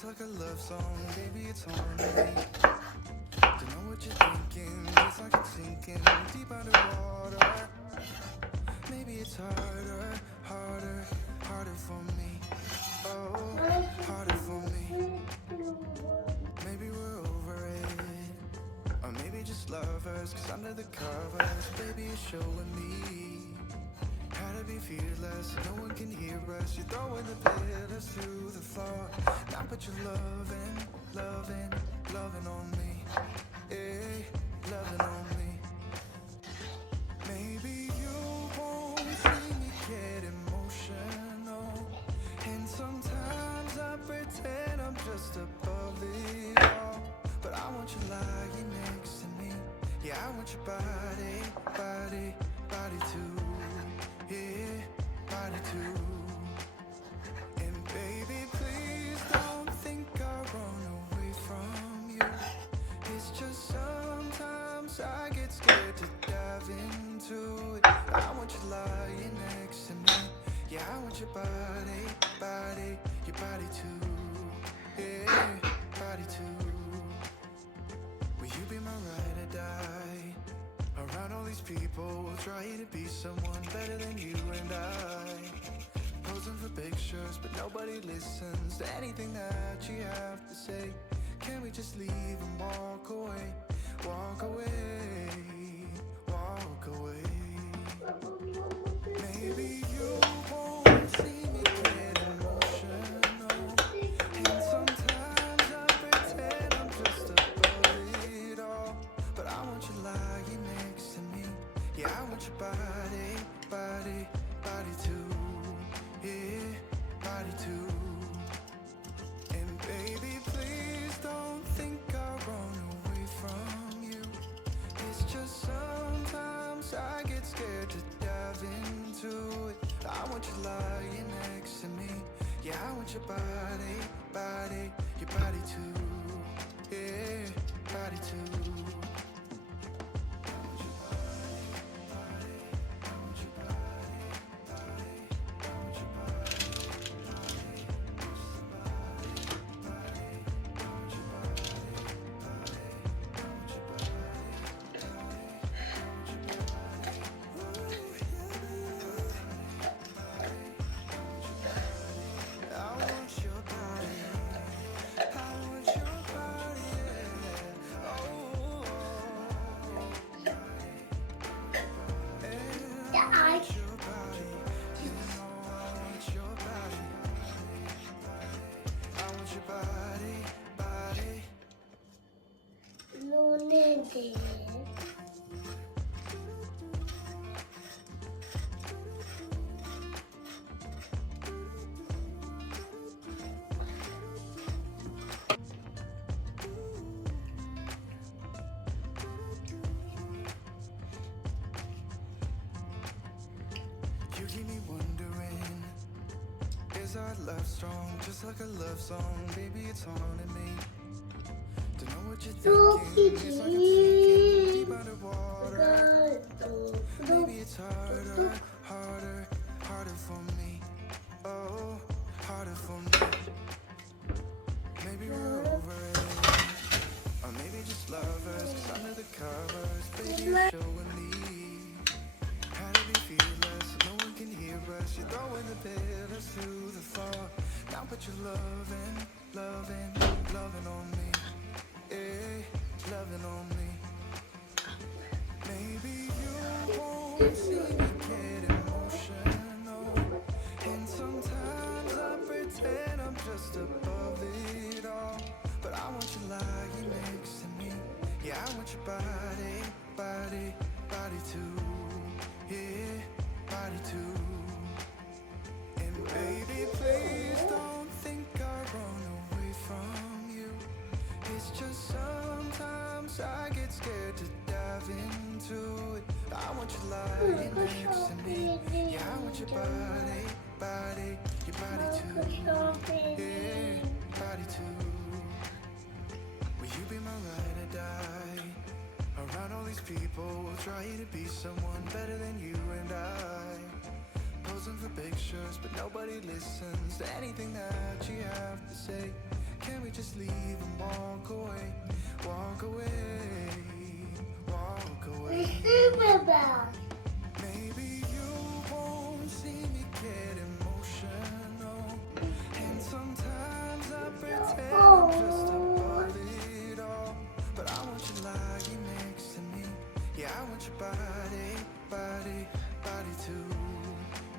just like a love song, baby, it's haunting me. Don't know what you're thinking, it's like it's sinking deep underwater. Maybe it's harder, harder, harder for me. Oh, harder for me. Maybe we're over it, or maybe just lovers, cause under the covers, baby, you're showing me how to be fearless, no one can hear us. You're throwing the pillars through the floor. Now put your loving, loving, loving on me. Yeah, loving on me. Maybe you won't see me get emotional, and sometimes I pretend I'm just above it all. But I want you lying next to me. Yeah, I want your body, body, body too. Yeah, body too. And baby, please don't think I'll run away from you. It's just sometimes I get scared to dive into it. I want you lying next to me. Yeah, I want your body, body, your body too. Yeah, body too. Will you be my ride or die? Around all these people, trying to be someone better than you and I. Posing for pictures, but nobody listens to anything that you have to say. Can we just leave and walk away? Walk away, walk away. Maybe you won't see me get emotional, and sometimes I pretend I'm just above it all. But I want you lying next to me. Yeah, I want your body, body, body too. Yeah, body too. And baby, please don't think I'll run away from you. It's just sometimes I get scared to dive into it. I want you lying next to me. Yeah, I want your body, body, your body too. Yeah, body too. You keep me wondering, is our love strong, just like a love song? Baby, it's haunting me. Don't know what you're thinking, it's like it's sinking deep underwater. Maybe it's harder, harder, harder for me. Oh, harder for me. Maybe we're over it, or maybe just lovers, cause under the covers, baby, you're showing me how to be fearless, no one can hear us. You're throwing the pillars through the floor. Now put your loving, loving, loving on me. Yeah, loving on me. Maybe you won't see me get emotional, and sometimes I pretend I'm just above it all. But I want you lying next to me. Yeah, I want your body, body, body too. Yeah, body too. And baby, please don't think I'll run away from you. It's just sometimes I get scared to dive into it. I want you lying next to me. Yeah, I want your body, body, your body too. Yeah, body too. Will you be my ride or die? Around all these people, trying to be someone better than you and I. Posing for pictures, but nobody listens to anything that you have to say. Can we just leave and walk away? Walk away, walk away. Maybe you won't see me get emotional, and sometimes I pretend I'm just above it all. But I want you lying next to me. Yeah, I want your body, body, body too.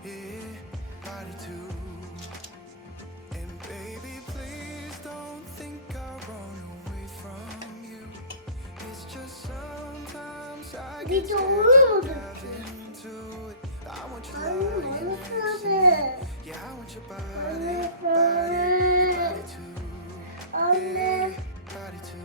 Yeah, body too. And baby, please don't think I run away from you. It's just sometimes I get scared to dive into it. I want you lying next to me. Yeah, I want your body, body, body too. Yeah, body too.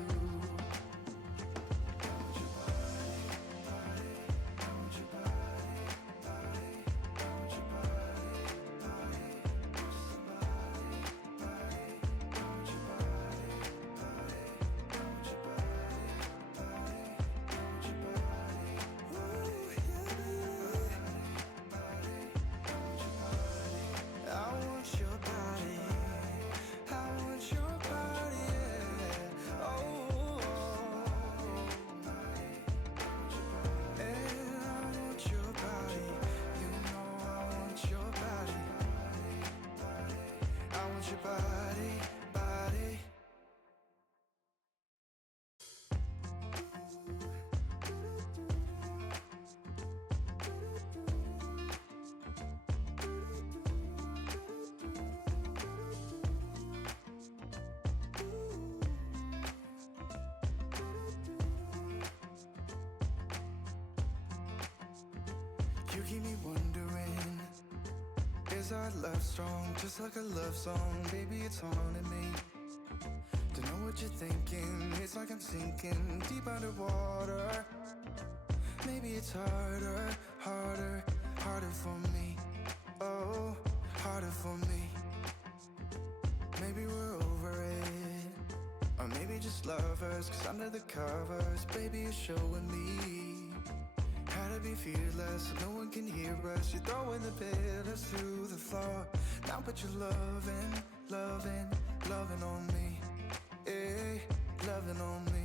Your body, body. You keep me wondering, is our love strong, just like a love song? Baby, it's haunting me. Don't know what you're thinking, it's like I'm sinking deep underwater. Maybe it's harder, harder, harder for me. Oh, harder for me. Maybe we're over it, or maybe just lovers, 'cause under the covers, baby, you're showing me how to be fearless so no one can hear us. You're throwing the pillars through the floor. Now put your loving, loving, loving on me. Eh, loving on me.